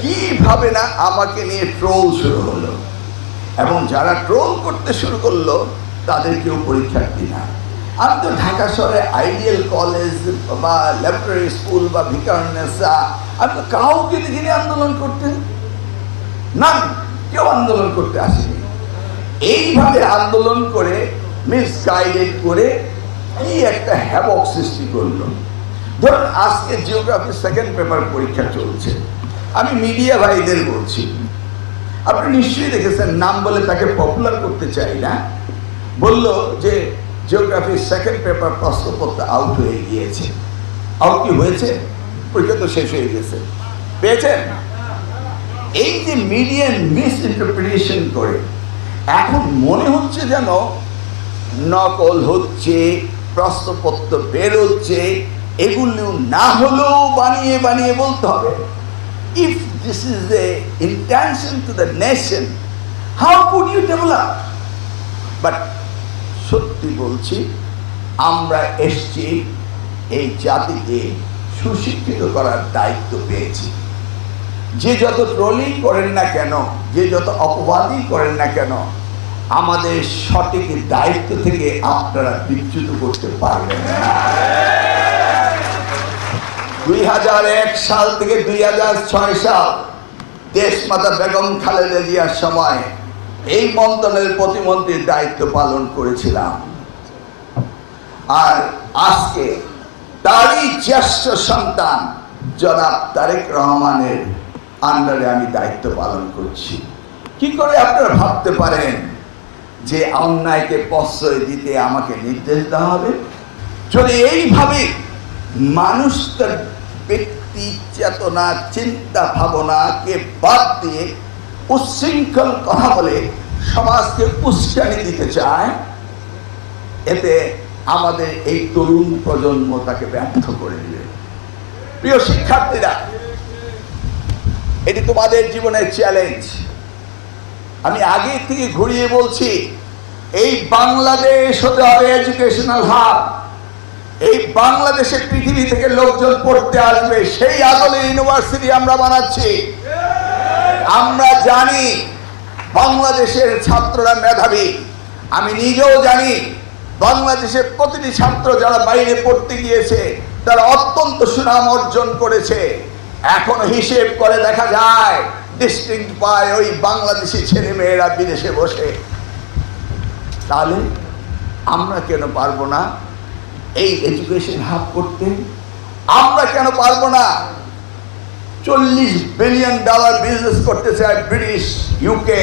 কিভাবে না আমাকে নিয়ে ট্রোল শুরু হলো, এবং যারা ট্রোল করতে শুরু করলো তাদের কেউ পরীক্ষার্থী না। আমি তো ঢাকা শহরে আইডিয়াল কলেজ বা ল্যাবরেটরি স্কুল বা ভিকারুন্নেসা, আমি তো কাউকে দেখিনি আন্দোলন করতে, না কেউ আন্দোলন করতে আসেনি। এইভাবে আন্দোলন করে মিসগাইডেড করে কি একটা হ্যাবক সৃষ্টি করলো। ধরুন আজকে জিওগ্রাফি সেকেন্ড পেপার পরীক্ষা চলছে, আমি মিডিয়া ভাইদের বলছি, আপনি নিশ্চয়ই দেখেছেন, নাম বলে তাকে পপুলার করতে চাই না, বলল যে জিওগ্রাফি সেকেন্ড পেপার প্রশ্নপত্র আউট হয়ে গিয়েছে। আউট কি হয়েছে? পরীক্ষা তো শেষ হয়ে গেছে, পেয়েছেন? এই যে মিডিয়া মিস ইন্টারপ্রিটেশন করে এখন মনে হচ্ছে যেন নকল হচ্ছে, প্রশ্নপত্র বেরোচ্ছে, এগুলো না হলেও বানিয়ে বানিয়ে বলতে হবে। If this is a intention to the nation, how could you develop? But সত্যি বলছি, আমরা এসছি এই জাতিকে সুশিক্ষিত করার দায়িত্ব পেয়েছি। যে যত ট্রোলিং করেন না কেন, যে যত অপবাদই করেন না কেন, আমাদের সঠিক দায়িত্ব থেকে আপনারা বিচ্যুত করতে পারবেন না। 2001 সাল থেকে 2006 সাল দেশমাতা বেগম খালেদা জিয়ার সময় এই মন্ত্রণালয়ের প্রতিমন্ত্রীর দায়িত্ব পালন করেছিলাম, আর আজকে তারই জ্যেষ্ঠ সন্তান জনাব তারেক রহমানের আন্ডারে আমি দায়িত্ব পালন করছি। কি করে আপনারা ভাবতে পারেন যে অন্যায়কে প্রশ্রয় দিতে আমাকে নির্দেশ দেওয়া হবে? যদি এইভাবে মানুষ তার ব্যক্তি চেতনা, চিন্তা ভাবনাকে বাদ দিয়ে উচ্ছৃঙ্খল কথা বলে সমাজকে উস্কানি দিতে চায়, এতে আমাদের এই তরুণ প্রজন্ম তাকে ব্যর্থ করে দিবে। প্রিয় শিক্ষার্থীরা, এটি তোমাদের জীবনের চ্যালেঞ্জ। আমি আগে থেকে ঘুরিয়ে বলছি, এই বাংলাদেশ হতে হবে এডুকেশনাল হাব। এই বাংলাদেশের পৃথিবী থেকে লোকজন পড়তে আসবে, সেই আদলে ইউনিভার্সিটি আমরা বানাচ্ছি। আমরা জানি বাংলাদেশের ছাত্ররা মেধাবী, আমি নিজেও জানি বাংলাদেশের প্রতিটি ছাত্র যারা বাইরে পড়তে গিয়েছে তারা অত্যন্ত সুনাম অর্জন করেছে। এখন হিসেব করে দেখা যায় ডিস্ট্রিক্ট পায় ওই বাংলাদেশি ছেলে মেয়েরা বিদেশে বসে। তাহলে আমরা কেন পারবো না এই এডুকেশন হাব করতে? আমরা কেন পারবো না $40 বিলিয়ন বিজনেস করতে চায় ব্রিটিশ, ইউকে,